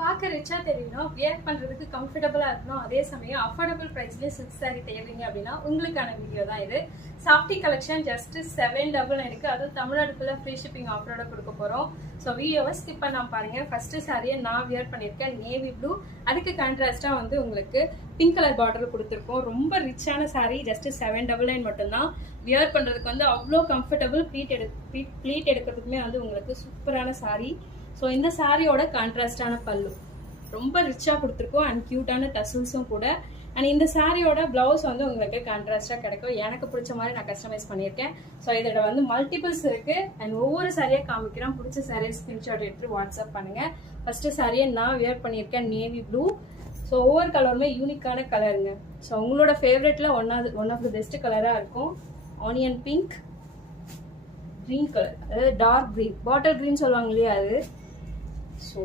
பார்க்க ரிச்சா தெரியணும், வியர் பண்றதுக்கு கம்ஃபர்டபுளா இருக்கணும், அதே சமயம் அஃபோர்டபுள் பிரைஸ்லயே சில்க் சாரி தேடுறீங்க அப்படின்னா உங்களுக்கான வீடியோ தான் இது. சாஃப்டி கலெக்ஷன் ஜஸ்ட் 799 அதுவும் தமிழ்நாடு ஃபுல்லா ஃப்ரீ ஷிப்பிங் ஆஃபரோட கொடுக்க போறோம். ஸோ வீடியோவை ஸ்கிப் பண்ணாம பாருங்க. ஃபர்ஸ்ட் சாரியை நான் வியர் பண்ணியிருக்கேன் நேவி ப்ளூ, அதுக்கு கான்ட்ராஸ்டா வந்து உங்களுக்கு பிங்க் கலர் பார்டர் கொடுத்துருக்கோம். ரொம்ப ரிச்சான சாரி, ஜஸ்ட் 799 மட்டும்தான். வியர் பண்றதுக்கு வந்து அவ்வளோ கம்ஃபர்டபுள், ப்ளீட் எடுக்கிறதுக்குமே வந்து உங்களுக்கு சூப்பரான சாரி. ஸோ இந்த சாரியோட கான்ட்ராஸ்டான பல்லு ரொம்ப ரிச்சாக கொடுத்துருக்கோம் அண்ட் க்யூட்டான டசல்ஸும் கூட. அண்ட் இந்த சாரியோட பிளவுஸ் வந்து உங்களுக்கு கான்ட்ராஸ்டாக கிடைக்கும். எனக்கு பிடிச்ச மாதிரி நான் கஸ்டமைஸ் பண்ணியிருக்கேன். ஸோ இதோட வந்து மல்டிபிள்ஸ் இருக்கு அண்ட் ஒவ்வொரு சாரியாக காமிக்கிறேன். பிடிச்ச சாரியை ஸ்கிரீன்ஷாட் எடுத்து வாட்ஸ்அப் பண்ணுங்க. ஃபர்ஸ்ட் சாரியை நான் வியர் பண்ணியிருக்கேன் நேவி ப்ளூ. ஸோ ஒவ்வொரு கலருமே யூனிக்கான கலருங்க. ஸோ உங்களோட ஃபேவரட்ல ஒன் ஆஃப் த பெஸ்ட் கலராக இருக்கும். ஆனியன் பிங்க், கிரீன் கலர், அதாவது டார்க் கிரீன், பாட்டில் கிரீன் சொல்லுவாங்க இல்லையா அது. ஸோ